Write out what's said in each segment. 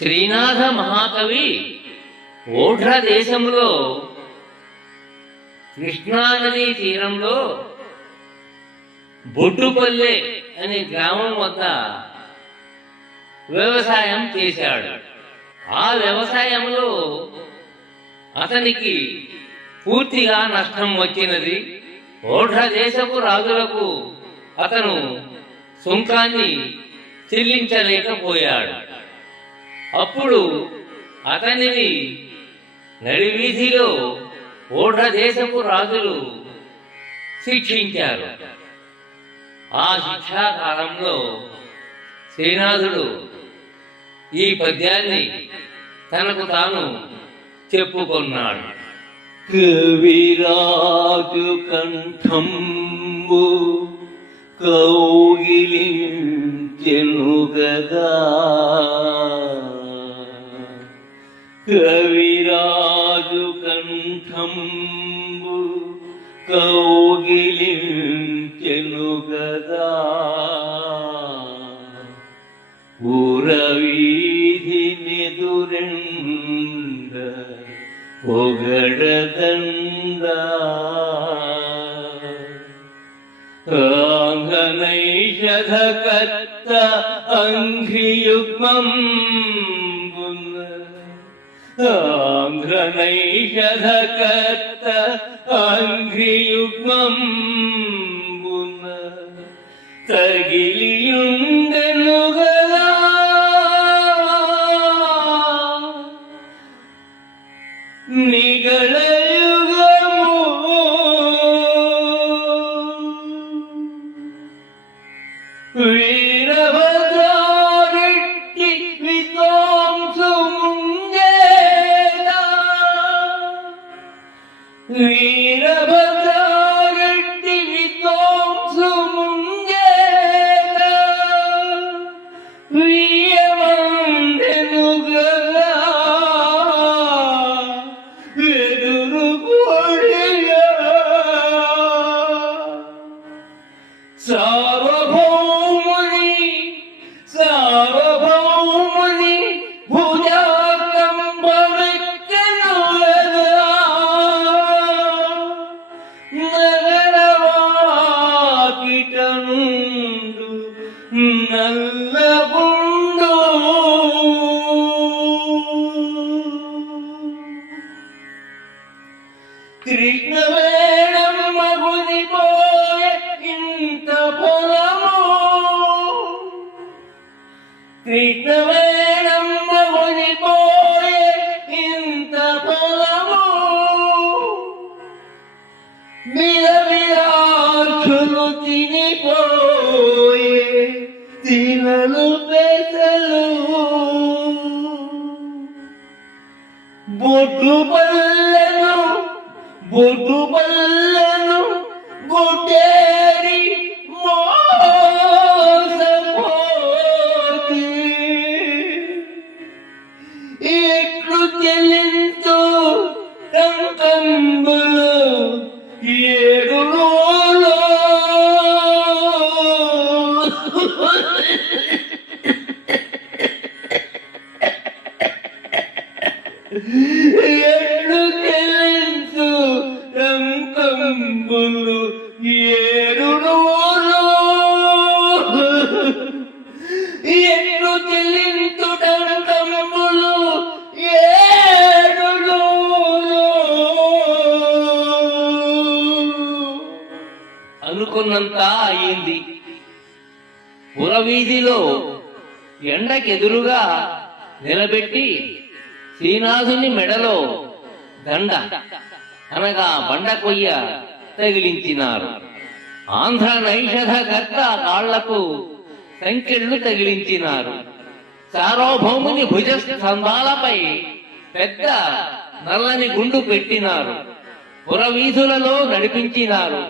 శ్రీనాథ మహాకవి ఓఢ్ర దేశంలో కృష్ణానదీ తీరంలో బొడ్డుపల్లె అనే గ్రామం వద్ద వ్యవసాయం చేశాడు. ఆ వ్యవసాయంలో అతనికి పూర్తిగా నష్టం వచ్చినది. ఓఢ్ర దేశపు రాజులకు అతను సుంకాన్ని చెల్లించలేకపోయాడు. అప్పుడు అతనిని నడివీధిలో ఓఢ్ర దేశపు రాజులు శిక్షించారు. ఆ శిక్షాకాలంలో శ్రీనాథుడు ఈ పద్యాన్ని తనకు తాను చెప్పుకున్నాడు. కవిరాజు కంఠంబు కౌగిలించెను గదా, కవిరాజు కంఠంబు కౌగిలించెను గదా, ఊరవీధి నెదురెండ పొగడదండ, ఆంగనైషధకర్త అంఘ్రియుగ్మం, ఆంధ్రనైషధకర్త అంఘ్రియుగ్మం తగిలియుండెను గదా, నిగళ యుగము వీరభద్రారెడ్డి విద్వాంసు ముంగేట, వీరభద్రారెడ్డి విద్వాంసు ముంగేట వీయమందెను గదా, ఎదురు కొడిగా సార్వభౌముని సార్వభౌముని భుజాకంబమెక్కెను గదా, నగరవాకిటనుండు నల్లగుండు, కృష్ణవేణమ్మ గుదిపోయే ఇంత పొలము, కృష్ణవేణమ్మ గుదిపోయే ఇంత పొలము, విరవిరాక్షులు తినిపోయే తినలు పెసలు, బొడ్డుపల్లెను బొడ్డుపల్లెను గుడ్డేరి మోసపోతి, ఎట్లు చెల్లించు కంకంబులు ఏడు రోజులు, ఎట్లు చెల్లించు కంకంబులు ఏడు రోజులు, ఎట్లు చెల్లించు కంకంబులు ఏడు రోజులు. అనుకున్నంత అయింది. పురవీధిలో ఎండకెదురుగా నిలబెట్టి శ్రీనాథుని మెడలో దండ అనగా బండ కొయ్య తగిలించినారు. ఆంధ్ర నైషధకర్త కాళ్లకు సంకెళ్ళు తగిలించినారు. సార్వభౌముని భుజ స్తంభాలపై పెద్ద నల్లని గుండు పెట్టినారు. పురవీధులలో నడిపించినారు.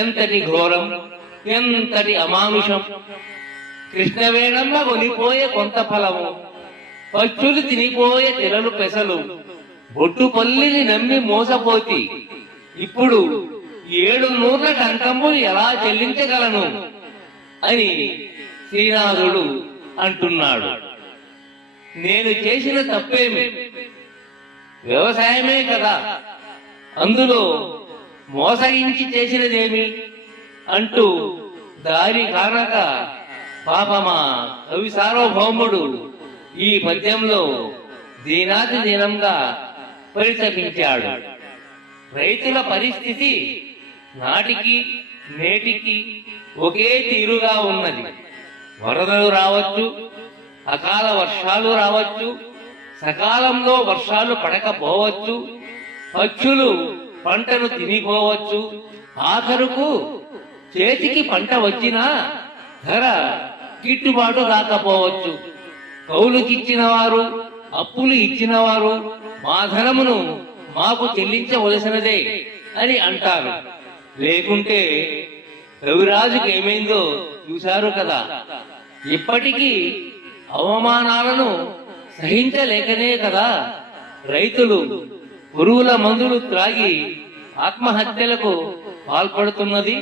ఎంతటి ఘోరం, ఎంతటి అమానుషం! కృష్ణవేణమ్మ కొనిపోయే కొంత ఫలము, పచ్చులు తినిపోయే తెరలు పెసలు, బొట్టుపల్లిని నమ్మి మోసపోతి ఇప్పుడు 700 టంకంబులు ఎలా చెల్లించగలను అని శ్రీనాథుడు అంటున్నాడు. నేను చేసిన తప్పేమి? వ్యవసాయమే కదా, అందులో మోసగించి చేసినదేమి అంటూ దారి కానక పాపమా కవి సార్వభౌముడు ఈ పద్యంలో దీనాతి దీనంగా పరితపించాడు. రైతుల పరిస్థితి నాటికి నేటికి ఒకే తీరుగా ఉన్నది. వరదలు రావచ్చు, అకాల వర్షాలు రావచ్చు, సకాలంలో వర్షాలు పడకపోవచ్చు, పక్షులు పంటను తినిపోవచ్చు, ఆఖరుకు చేతికి పంట వచ్చినా ధర గిట్టుబాటు కాకపోవచ్చు. కౌలుకిచ్చిన వారు, అప్పులు ఇచ్చిన వారు మా ధనమును మాకు చెల్లించవలసినదే అని అంటారు. లేకుంటే కవిరాజుకి ఏమైందో చూశారు కదా. ఇప్పటికీ అవమానాలను సహించలేకనే కదా రైతులు పురుగుల మందులు త్రాగి ఆత్మహత్యలకు పాల్పడుతున్నది.